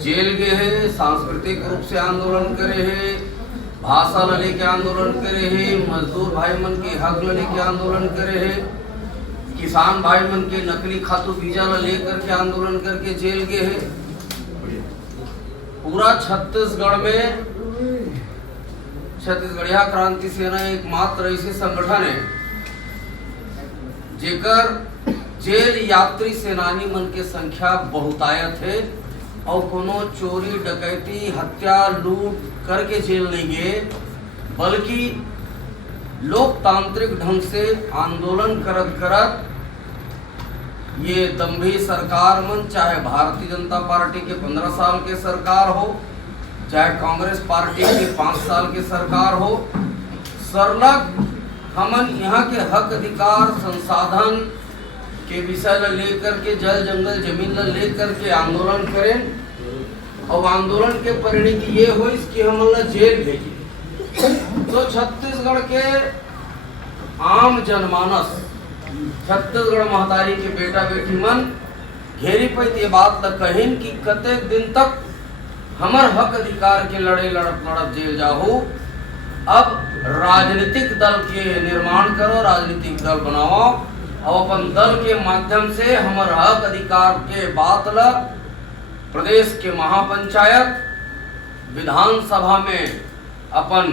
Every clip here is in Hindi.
जेल गए है, सांस्कृतिक रूप से आंदोलन करे है, भाषा ल लेके आंदोलन करे है, मजदूर भाई मन के हक ल लेके आंदोलन करे है, किसान भाई मन के नकली खातू बीजा ल लेकर के आंदोलन करके जेल गए है। पूरा छत्तीसगढ़ में छत्तीसगढ़िया क्रांति सेना एकमात्र ऐसे संगठन है जेकर जेल यात्री सेनानी मन के संख्या बहुतायत है और कोनो चोरी डकैती हत्या लूट करके जेल नहीं गए, बल्कि लोकतांत्रिक ढंग से आंदोलन करत करत ये दम्भी सरकार मन, चाहे भारतीय जनता पार्टी के 15 साल के सरकार हो, चाहे कांग्रेस पार्टी के 5 साल के सरकार हो, सरलग हमन यहाँ के हक अधिकार संसाधन के विषय ल लेकर के जल जंगल जमीन ल लेकर के आंदोलन करें और आंदोलन के परिणति ये हो कि हमन ल जेल भेजी। तो छत्तीसगढ़ के आम जनमानस, छत्तीसगढ़ महतारी के बेटा बेटी मन घेरी पैत ये बात ल कहिन कि कतेक दिन तक हमर हक अधिकार के लड़े लड़त जेल जाहू। अब राजनीतिक दल के निर्माण करो, राजनीतिक दल बनाओ और अपन दल के माध्यम से हमर हक अधिकार के बात ल प्रदेश के महापंचायत विधानसभा में अपन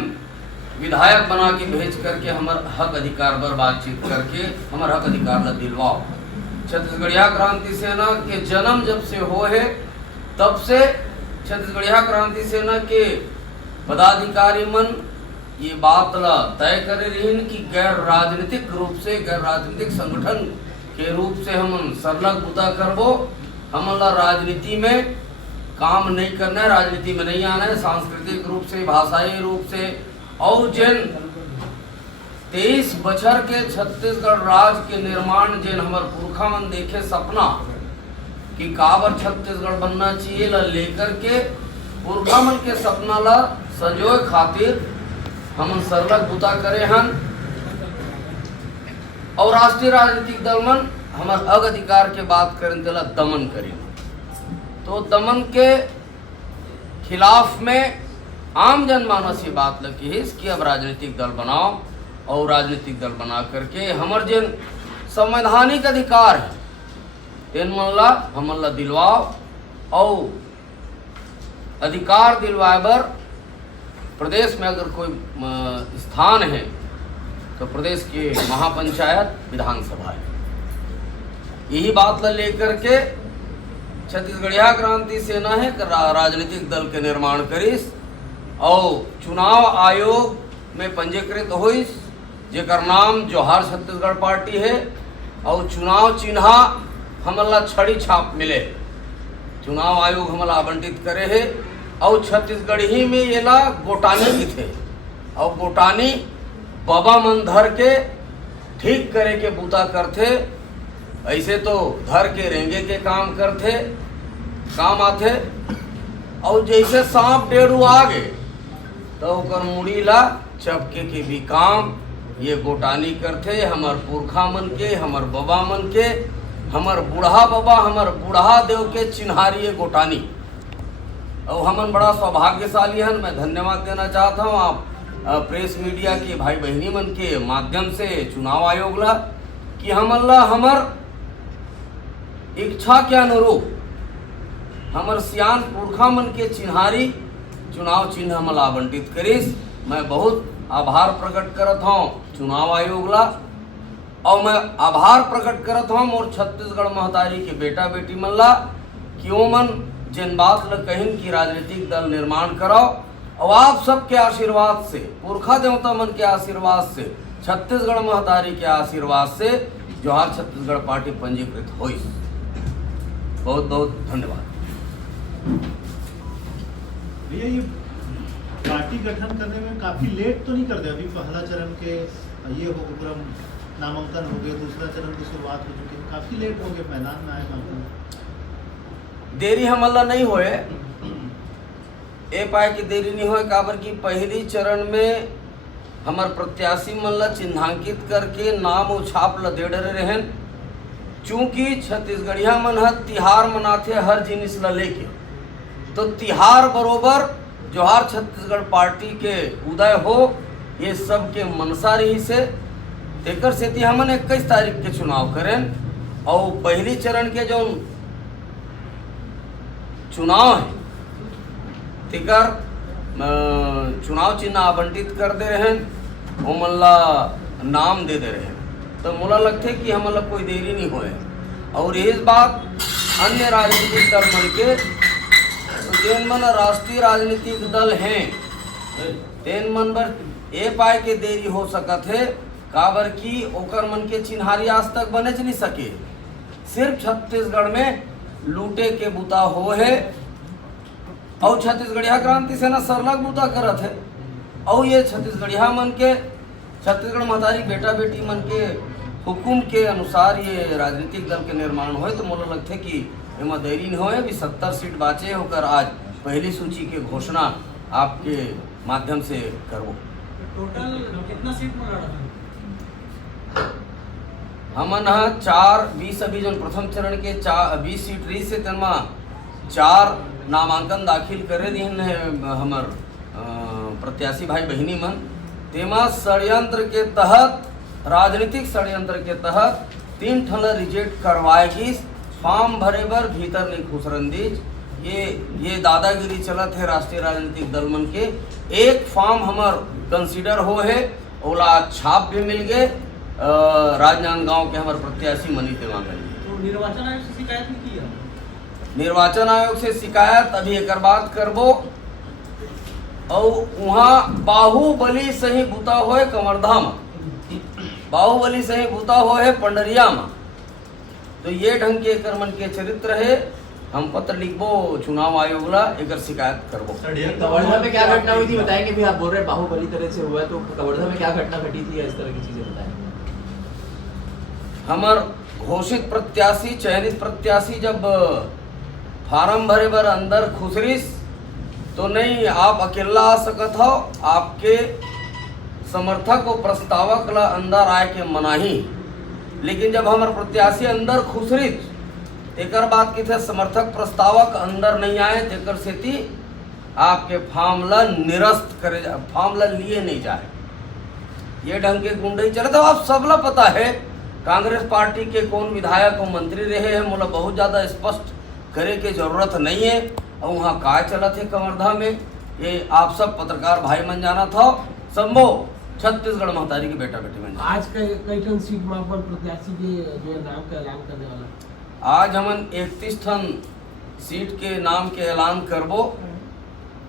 विधायक बना के भेज करके हमर हक अधिकार पर बातचीत करके हमर हक अधिकार ला दिलवाओ। छत्तीसगढ़िया क्रांति सेना के जन्म जब से हो है तब से छत्तीसगढ़िया क्रांति सेना के पदाधिकारी मन ये बात ला तय करे रहीन कि गैर राजनीतिक रूप से, गैर राजनीतिक संगठन के रूप से हम सरलग बुता करबो। हमन ला राजनीति में काम नहीं करना है, राजनीति में नहीं आना है, सांस्कृतिक रूप से, भाषाई रूप से और जिन 23 बछर के छत्तीसगढ़ राज्य के निर्माण जिन हमार पुरखा मन देखे सपना कि काबर छत्तीसगढ़ बनना चाहिए ला लेकर के पुरखा मन के सपना ला संजोए खातिर हम सरलग बुता करे हन और राष्ट्रीय राजनीतिक दल मन हमार हक अधिकार के बात करें तेला दमन करें। तो दमन के खिलाफ में आम जनमानस ये बात लगी है कि अब राजनीतिक दल बनाओ और राजनीतिक दल बना करके हमार जिन संवैधानिक अधिकार है तेन हमन ला दिलवाओ और अधिकार दिलवाए बर प्रदेश में अगर कोई स्थान है तो प्रदेश के महापंचायत विधानसभा है। यही बात ला लेकर के छत्तीसगढ़िया क्रांति सेना है राजनीतिक दल के निर्माण करिस और चुनाव आयोग में पंजीकृत होइस जेकर नाम जोहार छत्तीसगढ़ पार्टी है और चुनाव चिन्हा हमन ला छड़ी छाप मिले, चुनाव आयोग हमन ला आवंटित करे है और छत्तीसगढ़ ही में ये ला गोटानी की थे और गोटानी बाबा मन धर के ठीक करे के बूता करथे। ऐसे तो धर के रेंगे के काम करथे, काम आथे और जैसे सांप डेढ़ू आ गए तो ओकर मुड़ी ला चपके के भी काम ये गोटानी करथे। हमर पुरखा मन के, हमर बाबा मन के, हमर बूढ़ा बाबा, हमर बूढ़ा देव के चिन्हारी ये गोटानी और हमन बड़ा सौभाग्यशाली हन। मैं धन्यवाद देना चाहता हूँ आप प्रेस मीडिया के भाई बहनी मन के माध्यम से चुनाव आयोग ला कि हमन ला हमर इच्छा के अनुरूप हमर सियान पुरखा मन के चिन्हारी चुनाव चिन्ह हमन ला आवंटित करिस। मैं बहुत आभार प्रकट करत हूँ चुनाव आयोग ला और मैं आभार प्रकट करत हूँ मोर छत्तीसगढ़ महतारी के बेटा बेटी मन ला कि ओमन जिन बात ल कहिन कि राजनीतिक दल निर्माण कराओ और आप सबके आशीर्वाद से, पुरखा देवता मन के आशीर्वाद से, छत्तीसगढ़ महतारी के आशीर्वाद से जोहार छत्तीसगढ़ पार्टी पंजीकृत हुई। बहुत बहुत धन्यवाद। भैया ये पार्टी गठन करने में काफी लेट तो नहीं कर दिया? अभी पहला चरण के ये हो गया, पूरा नामांकन हो गया, दूसरा चरण की शुरुआत हो चुकी है, काफी लेट हो गया मैदान में आए। देरी हमला नहीं होए ए पाए की देरी नहीं होए काबर की पहली चरण में हमार प्रत्याशी मन ला चिन्हांकित करके नाम और छाप ला दे डरे रहन। चूंकि छत्तीसगढ़िया मन ह तिहार मनाथे हर जिनिस ला लेके तो तिहार बरोबर जोहार छत्तीसगढ़ पार्टी के उदय हो, ये सब के मनसा रही से तेकर सेती हमन 21 तारीख के चुनाव करें और पहली चरण के जो चुनाव है तेकर चुनाव चिन्ह आवंटित कर दे रहे हैं, ओमन ला नाम दे दे रहे हैं। तो मोला लगते कि हमन ला कोई देरी नहीं होए। और इस बात अन्य राजनीतिक दल मन के, तो जेन मन राष्ट्रीय राजनीतिक दल हैं तेन मन बर ए पाए के देरी हो सकत है, काबर की ओकर मन के चिन्हारी आज तक बने नहीं सके। सिर्फ छत्तीसगढ़ में लूटे के बुता हो है और छत्तीसगढ़िया क्रांति सेना सरलग बुता करत है। और ये छत्तीसगढ़िया मन के, छत्तीसगढ़ महतारी बेटा बेटी मन के हुकुम के अनुसार ये राजनीतिक दल के निर्माण होए। तो मोला लगते कि एमा देरी नहीं होए। भी 70 सीट बाचे होकर आज पहली सूची के घोषणा आपके माध्यम से करबो। टोटल कितना सीट में लड़ा है? हमन 4-20 अभी जो प्रथम चरण के 20 सीट रही से तनमा 4 नामांकन दाखिल करे दिन है हमर प्रत्याशी भाई बहिनी मन। तेमा षड्यंत्र के तहत, राजनीतिक षड्यंत्र के तहत 3 ठन रिजेक्ट करवाएगी। फॉर्म भरे बर भीतर नहीं खुसरंदीज, ये दादागिरी चलत है राष्ट्रीय राजनीतिक दल मन के। एक फॉर्म हमर कंसीडर हो है, ओला छाप भी मिल गए। राजनांदगांव के हमारे प्रत्याशी मनी तेवांगन। तो निर्वाचन आयोग से शिकायत नहीं की है? निर्वाचन आयोग से शिकायत अभी एक बात करबो। और वहाँ बाहुबली सही बुता होए कमरधा में, बाहुबली सही बुता होए पंडरिया में। तो ये ढंग के एकर मन के चरित्र है। हम पत्र लिखबो चुनाव आयोग ला, एकर शिकायत करबो। कवर्धा में क्या घटना हुई थी बताएंगे भी? आप बोल रहे बाहुबली तरह से हुआ, तो कवर्धा में क्या घटना घटी थी, इस तरह की चीजें बताएं। हमर घोषित प्रत्याशी, चयनित प्रत्याशी जब फार्म भरे बर अंदर खुसरिस तो नहीं आप अकेला आ सकत हो, आपके समर्थक और प्रस्तावक ला अंदर आए के मनाही। लेकिन जब हमारे प्रत्याशी अंदर खुसरित एकर बात की थे समर्थक प्रस्तावक अंदर नहीं आए, तेकर सेती आपके फॉर्म ला निरस्त करे, फॉर्म ला लिए नहीं जाए। ये ढंग के गुंडे चले। तो आप सबला पता है कांग्रेस पार्टी के कौन विधायक और मंत्री रहे हैं, मोला बहुत ज़्यादा स्पष्ट करे के जरूरत नहीं है। और वहाँ काय चला थे कवर्धा में, ये आप सब पत्रकार भाई मन जाना था। संभो छत्तीसगढ़ महतारी के बेटा बेटी मन। आज कई टन सीट में अपन प्रत्याशी के जो नाम का ऐलान करने वाला? आज हमन 31 ठन सीट के नाम के ऐलान करबो।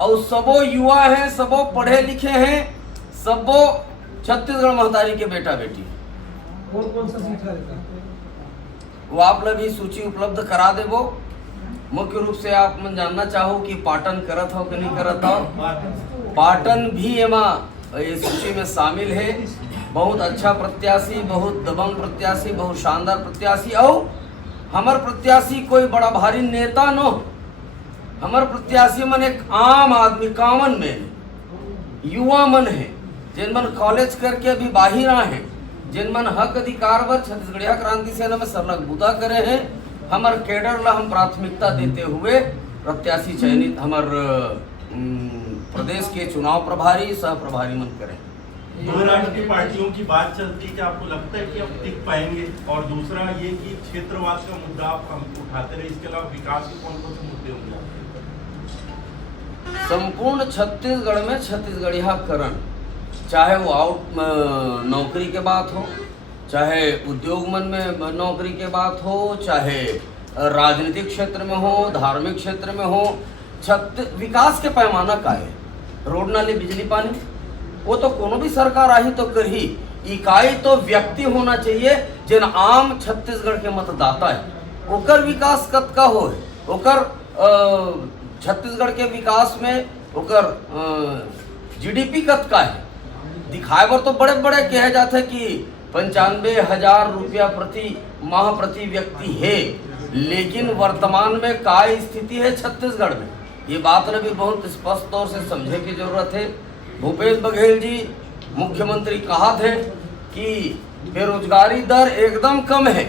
और सबो युवा हैं, सबो पढ़े लिखे हैं, सबो छत्तीसगढ़ महतारी के बेटा बेटी। कौन सा सीट है? वो आप लोग भी सूची उपलब्ध करा देबो। मुख्य रूप से आप मन जानना चाहो कि पाटन करत हो कि नहीं करत हो। पाटन भी एमा ये सूची में शामिल है। बहुत अच्छा प्रत्याशी, बहुत दबंग प्रत्याशी, बहुत शानदार प्रत्याशी। और हमार प्रत्याशी कोई बड़ा भारी नेता न, हमार प्रत्याशी मन एक आम आदमी, कॉमन मैन, युवा मन है, जिन मन कॉलेज करके अभी बाहर आए हैं, जिन मन हक अधिकार वर छत्तीसगढ़िया क्रांति सेना में सरलग बुता करे हैं। हमार कैडर ला हम प्राथमिकता देते हुए प्रत्याशी चयनित हमार प्रदेश के चुनाव प्रभारी, सह प्रभारी मन करें। दो राजनीतिक पार्टियों की बात चलती है कि आपको लगता है कि अब टिक पाएंगे? और दूसरा ये कि क्षेत्रवाद का मुद्दा आप हम उठाते रहे, इसके अलावा विकास के कौन कौन से मुद्दे होंगे? संपूर्ण छत्तीसगढ़ में छत्तीसगढ़ियाकरण, चाहे वो आउट नौकरी के बात हो, चाहे उद्योग मन में नौकरी के बात हो, चाहे राजनीतिक क्षेत्र में हो, धार्मिक क्षेत्र में हो, विकास के पैमाना का है। रोड नाली बिजली पानी वो तो कोनो भी सरकार आई तो कर ही। इकाई तो व्यक्ति होना चाहिए जिन आम छत्तीसगढ़ के मतदाता है, ओकर विकास कतका हो, ओकर छत्तीसगढ़ के विकास में ओकर जीडीपी कतका है दिखाए बर तो बड़े बड़े कहे जाते कि 95,000 रुपया प्रति माह प्रति व्यक्ति है। लेकिन वर्तमान में का स्थिति है छत्तीसगढ़ में, ये बात ने भी बहुत स्पष्ट तौर से समझे की जरूरत है। भूपेश बघेल जी मुख्यमंत्री कहा थे कि बेरोजगारी दर एकदम कम है।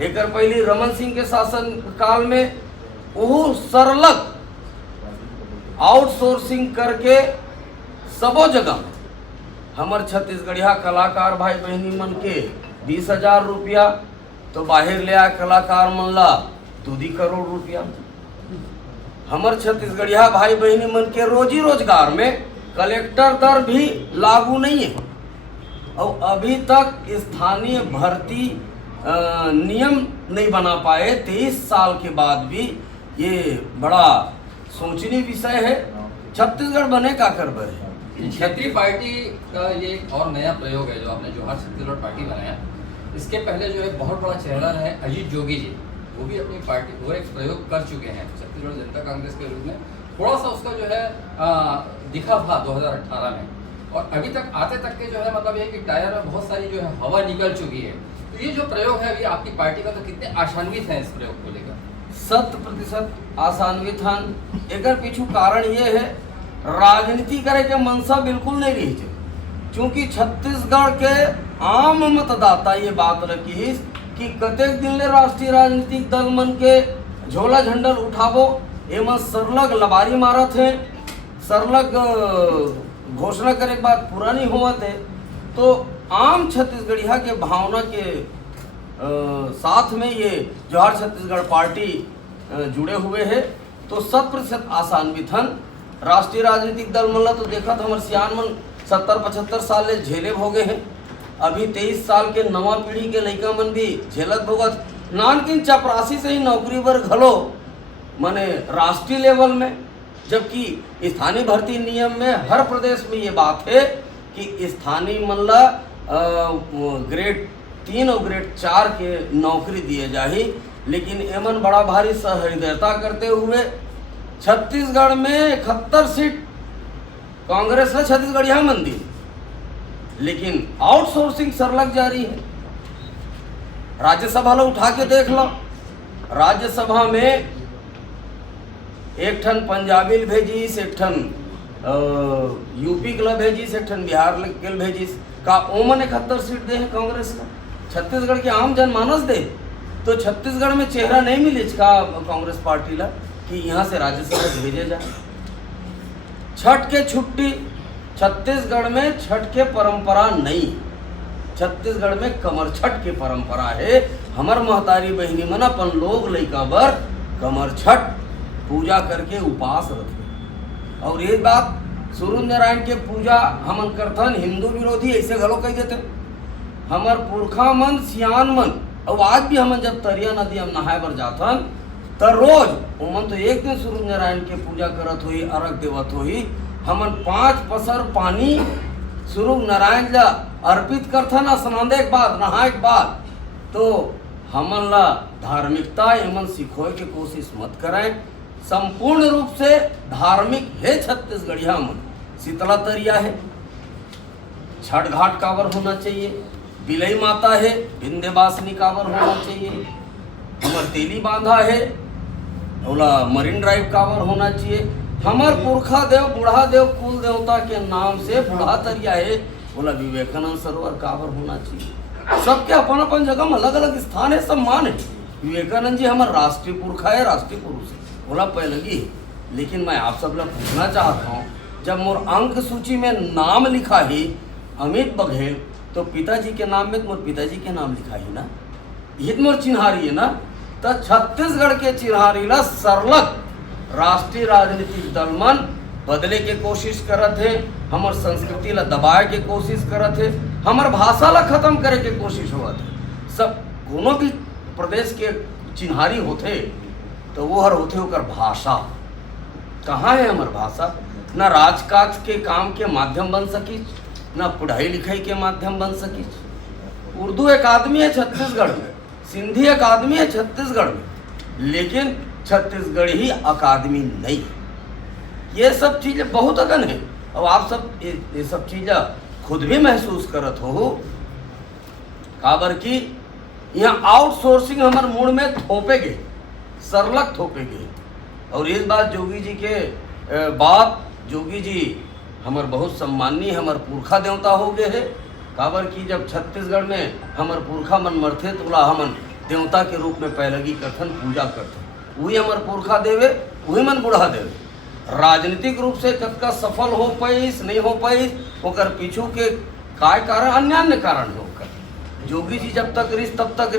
एक पहले रमन सिंह के शासन काल में वो सरलग आउटसोर्सिंग करके सबो जगह हमर छत्तीसगढ़िया कलाकार भाई बहनी मन के 20,000 रुपया तो बाहर ले आए कलाकार मन ला 2 करोड़ रुपया। हमर छत्तीसगढ़िया भाई बहनी मन के रोजी रोजगार में कलेक्टर दर भी लागू नहीं है और अभी तक स्थानीय भर्ती नियम नहीं बना पाए। 23 साल के बाद भी ये बड़ा सोचनीय विषय है। छत्तीसगढ़ बने का कर बने। क्षेत्रीय पार्टी का ये एक और नया प्रयोग है जो आपने जोहार छत्तीसगढ़ पार्टी बनाया। इसके पहले जो है बहुत बड़ा चेहरा है अजीत जोगी जी, वो भी अपनी पार्टी वो एक प्रयोग कर चुके हैं छत्तीसगढ़ जनता कांग्रेस के रूप में। थोड़ा सा उसका जो है दिखा था 2018 में, और अभी तक आते तक के जो है मतलब ये कि टायर में बहुत सारी जो है हवा निकल चुकी है। तो ये जो प्रयोग है अभी आपकी पार्टी का, तो कितने आशान्वित हैं इस प्रयोग को लेकर? 100% आसान्वित हन। एकर पीछू कारण ये है राजनीति करे के मनसा बिल्कुल नहीं रही है, क्योंकि छत्तीसगढ़ के आम मतदाता ये बात रखी कि कतेक दिन ले राष्ट्रीय राजनीतिक दल मन के झोला झंडल उठाबो, एमा सरलग लबारी मारत है, सरलग घोषणा करे के बाद पूरा नहीं होवत है। तो आम छत्तीसगढ़िया के भावना के साथ में ये जोहार छत्तीसगढ़ पार्टी जुड़े हुए है। तो 100% आसान्वित हन। राष्ट्रीय राजनीतिक दल मन ला तो देखा तो हमारे सियान मन 70-75 साल ले झेले भोगे हैं। अभी 23 साल के नवा पीढ़ी के लड़का मन भी झेलत भोगत, नानकिन चपरासी से ही नौकरी पर घलो माने राष्ट्रीय लेवल में, जबकि स्थानीय भर्ती नियम में हर प्रदेश में ये बात है कि स्थानीय मन ला ग्रेड 3 और ग्रेड 4 के नौकरी दिए जाही। लेकिन एमन बड़ा भारी सहृदयता करते हुए छत्तीसगढ़ में 71 सीट कांग्रेस ने छत्तीसगढ़िया मन दी, लेकिन आउटसोर्सिंग सरलग जारी है। राज्यसभा लो उठा के देख लो, राज्यसभा में एक ठन पंजाबी भेजीस, एक ठन यूपी के भेजीस, एक ठन बिहार के भेजीस, का ओमन 71 सीट दे है कांग्रेस का। छत्तीसगढ़ के आम जनमानस दे तो छत्तीसगढ़ में चेहरा नहीं मिले का कांग्रेस पार्टी ला कि यहाँ से राज्यसभा भेजे जाए। छठ के छुट्टी छत्तीसगढ़ में छठ के परंपरा नहीं, छत्तीसगढ़ में कमर छठ के परंपरा है। हमर महतारी बहनी मन अपन लोग लइका बर कमर छठ पूजा करके उपास रखे। और ये बात सूर्य नारायण के पूजा हमन करथन, हिंदू विरोधी ऐसे घलो कह देते। हमर पुरखा मन सियान मन और आज भी हमन जब तरिया नदी हम नहाए बर जाथन तो रोज ओमन तो एक दिन सूर्य नारायण के पूजा करत होई, अर्घ देवत होई। हमन 5 पसर पानी सूर्य नारायण ला अर्पित करथन स्नान के बाद, नहाए के बाद। तो हमन ला धार्मिकता एमन सिखोए के कोशिश मत करें। संपूर्ण रूप से धार्मिक है छत्तीसगढ़िया मन। शीतला तरिया है, छठ घाट कावर होना चाहिए, बिलई माता है, विंध्यवासिनी कावर होना चाहिए, हमर तेली बांधा है, ओला मरीन ड्राइव कावर होना चाहिए। हमर पुरखा देव बूढ़ा देव कुल देवता के नाम से बूढ़ा तरिया है, बोला विवेकानंद सरोवर कावर होना चाहिए। सबके अपन अपन जगह में अलग अलग स्थान है, सम्मान है। विवेकानंद जी हमारे राष्ट्रीय पुरखा है, राष्ट्रीय पुरुष है, बोला पहलगी है। लेकिन मैं आप सब लोग पूछना चाहता हूँ, जब मोर अंक सूची में नाम लिखा ही अमित बघेल, तो पिताजी के नाम में मोर पिताजी के नाम लिखा ही ना, ये मोर चिन्हारी है ना। तो छत्तीसगढ़ के चिन्हारी ला सरलग राष्ट्रीय राजनीतिक दल मन बदले के कोशिश करत है, हमर संस्कृति ला दबाए के कोशिश करत है, हमर भाषा ला खत्म करे के कोशिश होत है। सब कोनो भी प्रदेश के चिन्हारी होते तो वो हर होते होकर भाषा। कहाँ है हमर भाषा? ना राजकाज के काम के माध्यम बन सकी, ना पढ़ाई लिखाई के माध्यम बन सकी। उर्दू अकादमी है छत्तीसगढ़ में, सिंधी अकादमी है छत्तीसगढ़ में, लेकिन छत्तीसगढ़ी अकादमी नहीं है। ये सब चीज़ें बहुत अगन है और आप सब ये सब चीज़ें खुद भी महसूस करत हो। काबर की यहाँ आउटसोर्सिंग हमारे मूड में थोपेगे, सरलग थोपेगे। और इस बात जोगी जी के बात, जोगी जी हमार बहुत सम्माननीय हमार पुरखा देवता हो गए है। काबर की जब छत्तीसगढ़ में हमार पुरखा मन मरथे तो बोला हमन देवता के रूप में पैलगी करथन, पूजा करथन। वही हमार पुरखा देवे, वही मन बुढ़ा देवे। राजनीतिक रूप से कतका सफल हो पाइस नहीं हो पाइस ओकर पीछू के काय कारण अन्य कारण हो कर जोगी जी जब तक रही तब तक रही।